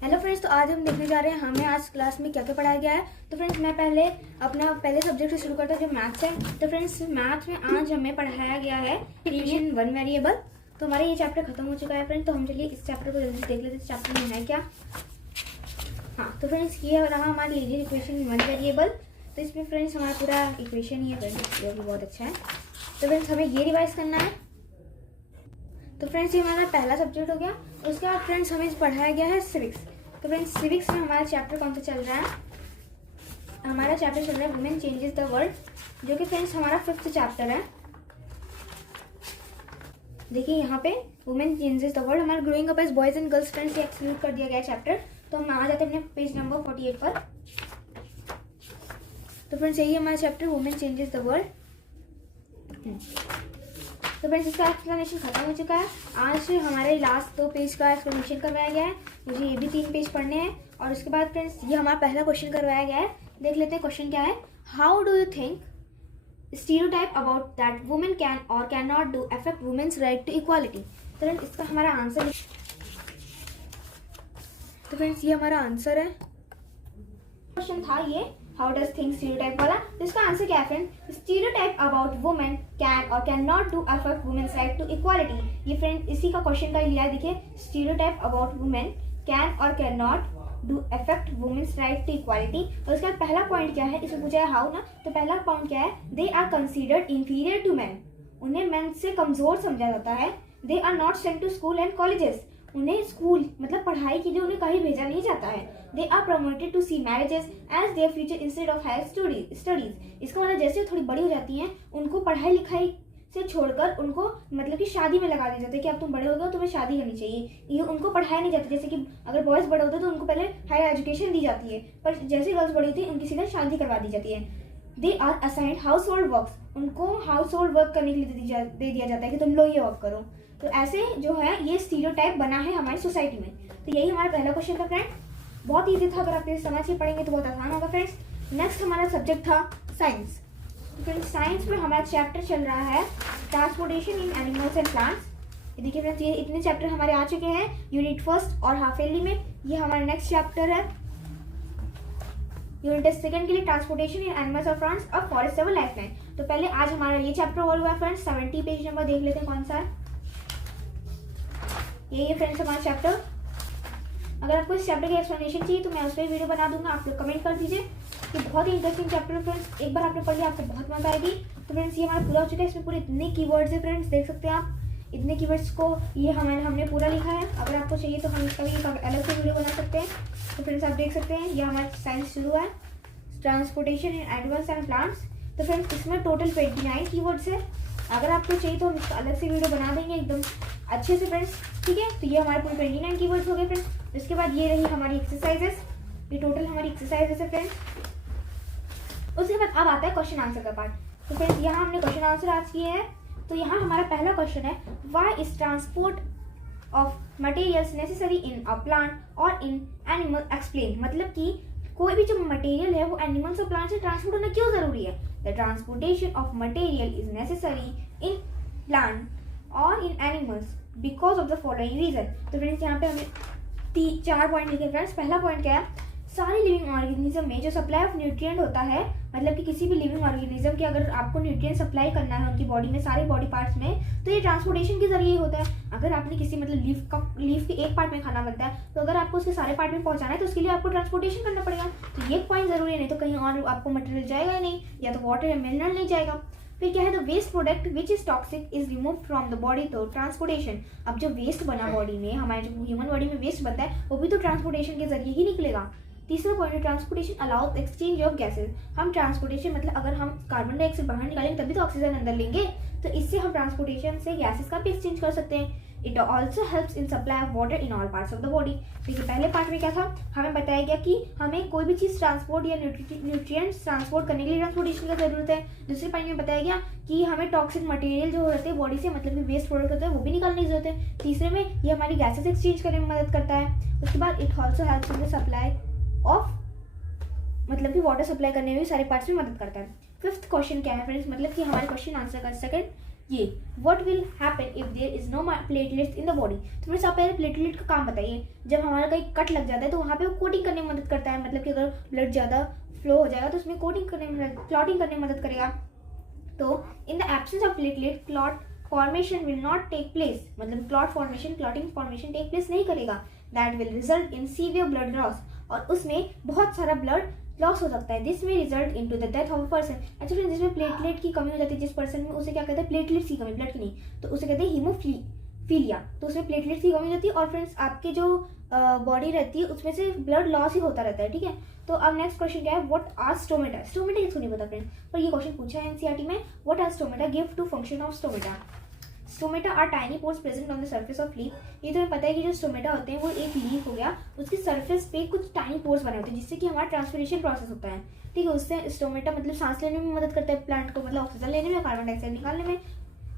Hello friends, तो आज हम देखने जा रहे हैं हमें आज क्लास में क्या क्या पढ़ाया गया है। तो फ्रेंड्स मैं पहले अपना सब्जेक्ट से शुरू करता हूँ जो मैथ्स है। तो फ्रेंड्स मैथ में आज हमें पढ़ाया गया है डिवीजन वन वेरिएबल। तो हमारा ये चैप्टर खत्म हो चुका है फ्रेंड्स। तो हम चलिए इस चैप्टर को जल्दी देख लेते हैं, इस चैप्टर में है क्या। हाँ, तो फ्रेंड्स ये रहा हमारा लीनियर इक्वेशन वन वेरिएबल। तो इसमें फ्रेंड्स हमारा पूरा इक्वेशन ही है फ्रेंड्स, जो कि बहुत अच्छा है। तो फ्रेंड्स हमें ये रिवाइज करना है। तो फ्रेंड्स ये हमारा पहला सब्जेक्ट हो गया। उसके बाद फ्रेंड्स हमें पढ़ाया गया है सिविक्स। तो फ्रेंड्स सिविक्स में हमारा चैप्टर कौन सा चल रहा है? हमारा चैप्टर चल रहा है वुमेन चेंजेस द वर्ल्ड, जो कि फ्रेंड्स हमारा 5th चैप्टर है। देखिए यहाँ पे वुमेन चेंजेस द वर्ल्ड, हमारा growing up as boys and girls friends ये एक्सक्लूड कर दिया गया चैप्टर। तो हम आ जाते हैं अपने पेज नंबर 48 पर। तो फ्रेंड्स यही हमारा chapter women changes the world. तो फ्रेंड्स इसका एक्सप्लेनेशन खत्म हो चुका है। आज हमारे लास्ट 2 पेज का एक्सप्लेनेशन करवाया गया है। मुझे ये भी 3 पेज पढ़ने हैं। और उसके बाद फ्रेंड्स ये हमारा पहला क्वेश्चन करवाया गया है। देख लेते हैं क्वेश्चन क्या है। How do you think stereotype about that women can or can not do affect women's right to equality. तो फ्रेंड्स इसका हमारा आंसर, तो फ्रेंड्स ये हमारा आंसर है। क्वेश्चन था ये हाउ डज थिंक स्टीरियोटाइप वाला। तो इसका आंसर क्या है friend? Stereotype about women can or can not do affect women's right to equality. ये फ्रेंड इसी का क्वेश्चन का लिया है। देखिए stereotype about women can or can not do affect women's right to equality. और उसका पहला पॉइंट क्या है, इसमें पूछा है हाउ ना। तो पहला पॉइंट क्या है? They are considered inferior to man, उन्हें मैन से कमजोर समझा जाता है। They are not sent to school and colleges, उन्हें स्कूल मतलब पढ़ाई के लिए उन्हें कहीं भेजा नहीं जाता है। They are promoted to see marriages as their future instead of higher studies. इसका मतलब जैसे थोड़ी बड़ी हो जाती हैं उनको पढ़ाई लिखाई से छोड़कर उनको मतलब कि शादी में लगा दिया जाता है कि अब तुम बड़े हो गए तुम्हें शादी करनी चाहिए। ये उनको पढ़ाया नहीं जाता। जैसे कि अगर बॉयज बड़े होते तो उनको पहले हायर एजुकेशन दी जाती है, पर जैसे गर्ल्स बड़ी होती है उनकी सीधा शादी करवा दी जाती है। They are assigned household work, उनको हाउस होल्ड वर्क करने के लिए दे दिया जाता है कि तुम लोग ये वर्क करो। तो ऐसे जो है ये स्टीरियोटाइप बना है हमारी सोसाइटी में। तो यही हमारा पहला क्वेश्चन था फ्रेंड। बहुत ईजी था, अगर आप इसे समझ के पढ़ेंगे तो बहुत आसान होगा फ्रेंड्स। नेक्स्ट हमारा सब्जेक्ट था साइंस। तो फ्रेंड्स साइंस में हमारा चैप्टर चल रहा है transportation in animals and plants. देखिए फ्रेंड्स ये इतने चैप्टर हमारे आ चुके हैं यूनिट 1 और हाफ ईयरली में। ये हमारा नेक्स्ट चैप्टर है यूनिट 2 के लिए ट्रांसपोर्टेशन इन एनिमल्स और प्लांट्स और फॉरेस्ट लेवल लाइफलाइन। तो पहले आज हमारा ये चैप्टर ओवर हुआ है फ्रेंड्स। 70 पेज नंबर देख लेते हैं कौन सा है। यही है फ्रेंड्स हमारा चैप्टर। अगर आपको इस चैप्टर की एक्सप्लेनेशन चाहिए तो मैं उस पर वीडियो बना दूंगा, आप लोग कमेंट कर दीजिए। ये बहुत ही इंटरेस्टिंग चैप्टर है फ्रेंड्स, एक बार आपने पढ़ लिया आपको बहुत मजा आएगी। तो फ्रेंड्स ये हमारा पूरा हो चुका है। इसमें पूरे इतने कीवर्ड्स है फ्रेंड्स, देख सकते हैं आप इतने कीवर्ड्स को ये हमने पूरा लिखा है। अगर आपको चाहिए तो हम इसका भी अलग से वीडियो बना सकते हैं। तो फ्रेंड्स आप देख सकते हैं ये हमारा साइंस शुरू है transportation in animals and plants. तो फ्रेंड्स इसमें टोटल 29 कीवर्ड्स है। अगर आपको चाहिए तो हम इसका अलग से वीडियो बना देंगे एकदम अच्छे से फ्रेंड्स, ठीक है। तो ये हमारे पूरे 29 कीवर्ड्स हो गए फ्रेंड्स। इसके बाद ये रही हमारी एक्सरसाइजेस, ये टोटल हमारी एक्सरसाइजेस है फ्रेंड्स। उसके बाद अब आता है क्वेश्चन आंसर का पार्ट। तो फ्रेंड्स यहाँ हमने क्वेश्चन आंसर आज किए हैं। तो यहाँ हमारा पहला क्वेश्चन है why is transport of materials necessary in a plant और इन एनिमल एक्सप्लेन। मतलब कि कोई भी जो मटेरियल है वो एनिमल्स और प्लांट से ट्रांसपोर्ट होना क्यों जरूरी है। The transportation of material is necessary in plant और in animals because of the following reason. तो फ्रेंड्स यहाँ पे हमें 4 पॉइंट लिखे फ्रेंड्स। पहला पॉइंट क्या है? सारे लिविंग ऑर्गेनिज्म में जो सप्लाई ऑफ न्यूट्रिएंट होता है, मतलब कि किसी भी लिविंग ऑर्गेनिज्म के अगर आपको न्यूट्रिएंट सप्लाई करना है उनकी बॉडी में, सारे बॉडी पार्ट्स में, तो ये ट्रांसपोर्टेशन के जरिए होता है। अगर आपने किसी मतलब लीफ के एक पार्ट में खाना बनता है तो अगर आपको उसके सारे पार्ट में पहुंचाना है तो उसके लिए आपको ट्रांसपोर्टेशन करना पड़ेगा। तो ये पॉइंट जरूरी है, नहीं तो कहीं और आपको मटेरियल जाएगा ही नहीं, या तो वाटर या मिनरल नहीं जाएगा। फिर क्या है? The waste product which is toxic is remove from the body through transportation. अब जो वेस्ट बना बॉडी में, हमारे जो ह्यूमन बॉडी में वेस्ट बनता है वो भी तो ट्रांसपोर्टेशन के जरिए ही निकलेगा। तीसरा पॉइंट है transportation allows exchange of gases. हम ट्रांसपोर्टेशन मतलब अगर हम कार्बन डाइऑक्साइड बाहर निकालेंगे तभी तो ऑक्सीजन अंदर लेंगे, तो इससे हम ट्रांसपोर्टेशन से गैसेज का भी एक्सचेंज कर सकते हैं। It also helps in supply of water in all parts of the body. देखिए पहले पार्ट में क्या था, हमें बताया गया कि हमें कोई भी चीज़ ट्रांसपोर्ट या न्यूट्रिएंट्स ट्रांसपोर्ट करने के लिए ट्रांसपोर्टेशन की जरूरत है। दूसरे पॉइंट में बताया गया कि हमें टॉक्सिक मटेरियल जो होते हैं बॉडी से, मतलब कि वेस्ट प्रोडक्ट होते हैं, वो भी निकालने की जरूरत है। तीसरे में ये हमारी गैसेज एक्सचेंज करने में मदद करता है। उसके बाद it also helps in the supply of, मतलब कि वाटर सप्लाई करने में भी सारे पार्ट्स में मदद करता है। 5th क्वेश्चन क्या है फ्रेंड्स? मतलब कि हमारे क्वेश्चन आंसर का सेकंड ये what will happen if there is no platelets in the body. तो फ्रेंड्स आप पहले प्लेटलेट का काम बताइए। जब हमारा कहीं कट लग जाता है तो वहाँ पे वो कोटिंग करने में मदद करता है, मतलब कि अगर ब्लड ज़्यादा फ्लो हो जाएगा तो उसमें कोटिंग करने में, क्लॉटिंग करने में मदद करेगा। तो in the absence of platelet clot formation will not take place, मतलब क्लॉटिंग फॉर्मेशन टेक प्लेस नहीं करेगा। That will result in severe blood loss, और उसमें बहुत सारा ब्लड लॉस हो सकता है। दिस में result into the death of a person. Actually जिसमें प्लेटलेट की कमी हो जाती है जिस पर्सन में, उसे क्या कहते हैं, प्लेटलेट्स की कमी, ब्लड की नहीं, तो उसे कहते हैं हीमोफीलिया। तो उसमें प्लेटलेट्स की कमी हो जाती है और फ्रेंड्स आपके जो बॉडी रहती है उसमें से ब्लड लॉस ही होता रहता है, ठीक है। तो अब नेक्स्ट क्वेश्चन क्या है, व्हाट आर स्टोमेटा। स्टोमेटा किसको नहीं पता फ्रेंड्स, पर ये क्वेश्चन पूछा है एनसीईआरटी में। What are stomata, give two function of stomata. Stomata are tiny pores present on the surface of leaf. ये तो हमें पता है कि जो स्टोमेटा होते हैं वो एक लीफ हो गया, उसकी सर्फेस पे कुछ टाइनी पोर्स बने होते हैं जिससे कि हमारा ट्रांसपिरेशन प्रोसेस होता है, ठीक है। उससे स्टोमेटा मतलब सांस लेने में मदद करता है प्लांट को, मतलब ऑक्सीजन लेने में, कार्बन डाइऑक्साइड निकालने में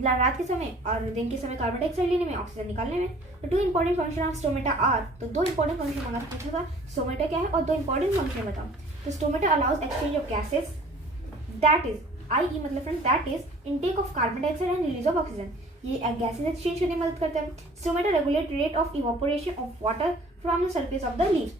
रात के समय, और दिन के समय कार्बन डाइऑक्साइड लेने में, ऑक्सीजन निकालने में। तो 2 important function of stomata are, तो 2 इंपॉर्टेंट फंक्शन मांगा पूछा था स्टोमेटा क्या है और 2 इंपॉर्टेंट फंक्शन बताओ। तो stomata allows exchange of gases, that is I मतलब friend that is intake of carbon dioxide and release of oxygen. ये गैसेज एक्सचेंज करने में मदद करता है। Stomata regulate rate of evaporation of water from the surface of the leaf.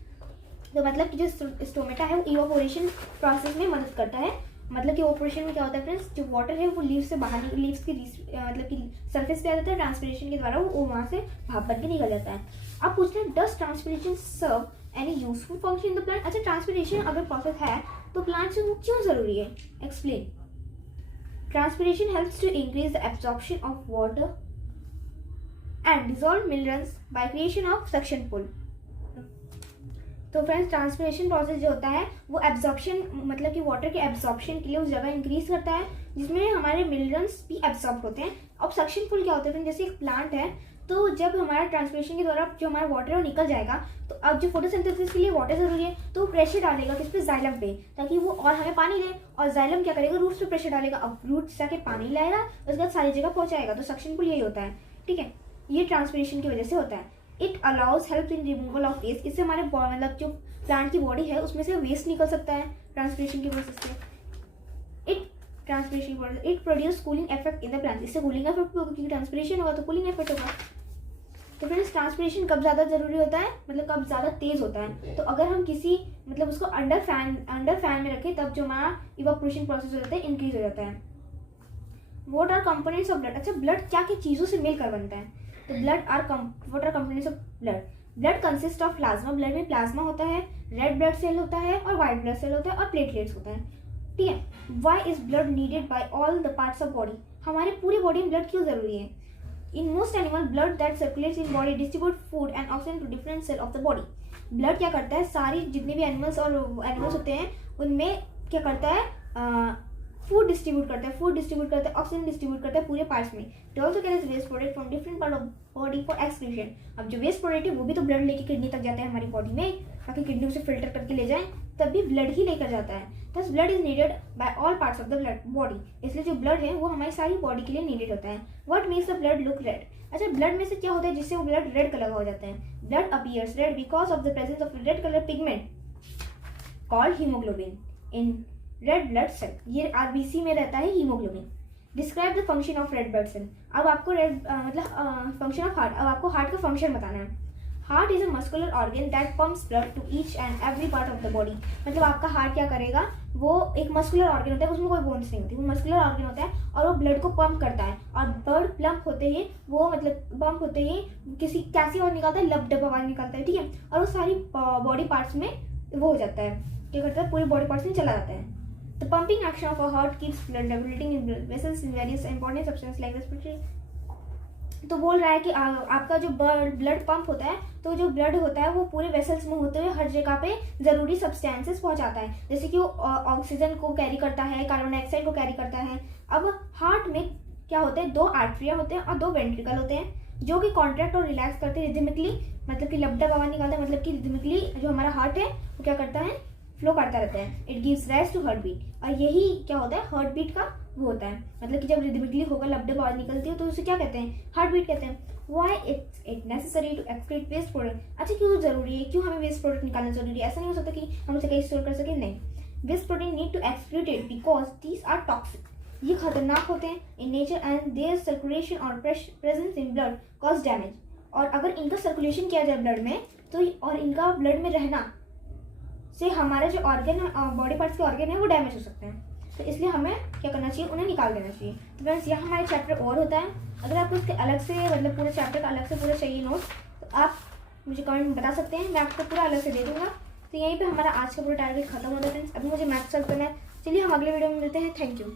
तो मतलब कि जो स्टोमेटा है वो इवापोरेशन प्रोसेस में मदद करता है। मतलब कि इवापोरेशन में क्या होता है फ्रेंड्स, जो वाटर है वो लीव से बाहर, लीव्स की मतलब कि सरफेस पे आ जाता है, ट्रांसपिरेशन के द्वारा वो वहाँ से भाप बन के निकल जाता है। अब पूछते हैं does transpiration serve any useful function in the plant. अच्छा, ट्रांसपिरेशन अगर प्रोसेस है तो प्लांट से वो क्यों जरूरी है, explain. Transpiration helps to increase the absorption of water and dissolve minerals by creation of suction pull. तो फ्रेंड्स ट्रांसपिरेशन प्रोसेस जो होता है वो एब्जॉर्प्शन, मतलब कि वाटर के एब्जॉर्प्शन के लिए उस जगह इंक्रीज करता है जिसमें हमारे मिनरल्स भी एब्जॉर्ब होते हैं। अब सक्शन पुल क्या होता है फ्रेंड्स, जैसे एक प्लांट है तो जब हमारा ट्रांसपिरेशन के द्वारा जो हमारा वाटर है वो निकल जाएगा, तो अब जो फोटोसिंथेसिस के लिए वाटर जरूरी है तो वो प्रेशर डालेगा किस पे, जाइलम पे, ताकि वो और हमें पानी दे। और जाइलम क्या करेगा, रूट्स पे प्रेशर डालेगा। अब रूट्स जाके पानी लाएगा, उसके बाद सारी जगह पहुंचाएगा। तो सक्शन पुल यही होता है, ठीक है। ये ट्रांसपिरेशन की वजह से होता है। It allows help in removal of waste. इससे हमारे मतलब जो प्लांट की बॉडी है उसमें से वेस्ट निकल सकता है ट्रांसपिरेशन की प्रोसेस से। It produce cooling effect in the plant. इससे कूलिंग इफेक्ट होगा क्योंकि ट्रांसपिरेशन होगा तो कूलिंग इफेक्ट होगा। तो फ्रेंड्स ट्रांसपिरेशन कब ज़्यादा जरूरी होता है, मतलब कब ज़्यादा तेज होता है, तो अगर हम किसी मतलब उसको अंडर फैन में रखें तब जो हमारा इवापोरेशन प्रोसेस हो जाता है इंक्रीज हो जाता है। What are components of blood. अच्छा, ब्लड क्या क्या चीज़ों से मिलकर बनता है, तो what are components of blood. Blood consist of plasma. Blood में प्लाज्मा होता है, रेड ब्लड सेल होता है और व्हाइट ब्लड सेल होता है और प्लेटलेट्स होता है, ठीक है। Why is blood needed bye all the parts of body. हमारे पूरी बॉडी में ब्लड क्यों जरूरी है। In most animal, blood that circulates in body distribute food and oxygen to different cell of the body. Blood क्या करता है, सारी जितने भी एनिमल्स होते हैं उनमें क्या करता है, फूड डिस्ट्रीब्यूट करता है, ऑक्सीजन डिस्ट्रीब्यूट करता है पूरे पार्ट्स में। It also carries waste product from different part of body for excretion. अब जो वेस्ट प्रोडक्ट है वो भी तो ब्लड लेके किडनी तक जाता है हमारी बॉडी में, ताकि किडनी उसे फिल्टर करके ले जाए, तब भी ब्लड ही लेकर जाता है। Thus blood is needed bye all parts of the blood body. इसलिए जो ब्लड है वो हमारी सारी बॉडी के लिए नीडेड होता है। What makes the blood look red. अच्छा, ब्लड में से क्या होता है जिससे वो ब्लड रेड कलर का हो जाता है। Blood appears red because of the presence of red colour pigment called haemoglobin in red blood cell. ये आरबीसी में रहता है haemoglobin. Describe the function of red blood cell. अब आपको फंक्शन ऑफ हार्ट, अब आपको हार्ट का फंक्शन बताना है। Heart is a muscular organ that pumps blood to each and every part of the body. मतलब आपका हार्ट क्या करेगा, वो एक मस्कुलर ऑर्गन होता है, उसमें कोई बोन्स नहीं होती, वो मस्कुलर ऑर्गन होता है और वो ब्लड को पंप करता है। और ब्लड पंप होते ही वो मतलब पंप होते ही किसी कैसी आवाज निकालता है, लब डब आवाज निकालता है, ठीक है। और वो सारी बॉडी पार्ट्स में वो हो जाता है, क्या करता है, पूरी बॉडी पार्ट्स में चला जाता है। The pumping action of a heart keeps blood regulating in blood vessels in various important substances like respiratory। तो बोल रहा है कि आपका जो ब्लड पंप होता है, तो जो ब्लड होता है वो पूरे वेसल्स में होते हुए हर जगह पे जरूरी सब्सटेंसेस पहुंचाता है, जैसे कि वो ऑक्सीजन को कैरी करता है, कार्बन डाइऑक्साइड को कैरी करता है। अब हार्ट में क्या होते हैं, 2 आर्टरिया होते हैं और 2 वेंट्रिकल होते हैं जो कि कॉन्ट्रैक्ट और रिलैक्स करते हैं रिदमिकली, मतलब कि लबडब आवाज निकालते हैं, मतलब कि रिदमिकली जो हमारा हार्ट है वो क्या करता है, फ्लो करता रहता है। It gives rise to heartbeat. और यही क्या होता है, हार्ट बीट का वो होता है, मतलब कि जब रिदमिकली होगा लबडब आवाज निकलती है तो उसे क्या कहते हैं, हार्ट बीट कहते हैं। Why it necessary to excrete waste product. अच्छा, क्यों जरूरी है, क्यों हमें वेस्ट प्रोडक्ट निकालना जरूरी है। ऐसा नहीं हो सकता कि हम उसे कहीं स्टोर कर सके, नहीं। Waste product need to excrete it because these are toxic. ये खतरनाक होते हैं in nature and their circulation और presence in blood cause damage. और अगर इनका सर्कुलेशन किया जाए ब्लड में तो और इनका ब्लड में रहना से हमारे जो ऑर्गन बॉडी पार्ट्स के ऑर्गन है वो डैमेज हो सकते हैं। तो इसलिए हमें क्या करना चाहिए, उन्हें निकाल देना चाहिए। तो फ्रेंड्स यह हमारे चैप्टर और होता है। अगर आपको इसके अलग से मतलब पूरे चैप्टर का अलग से पूरा चाहिए नोट तो आप मुझे कमेंट में बता सकते हैं, मैं आपको पूरा अलग से दे दूँगा। तो यहीं पे हमारा आज का पूरा टारगेट खत्म होता है फ्रेंड्स। अभी मुझे मैथ सॉल्व करना है। चलिए हम अगले वीडियो में मिलते हैं। Thank you.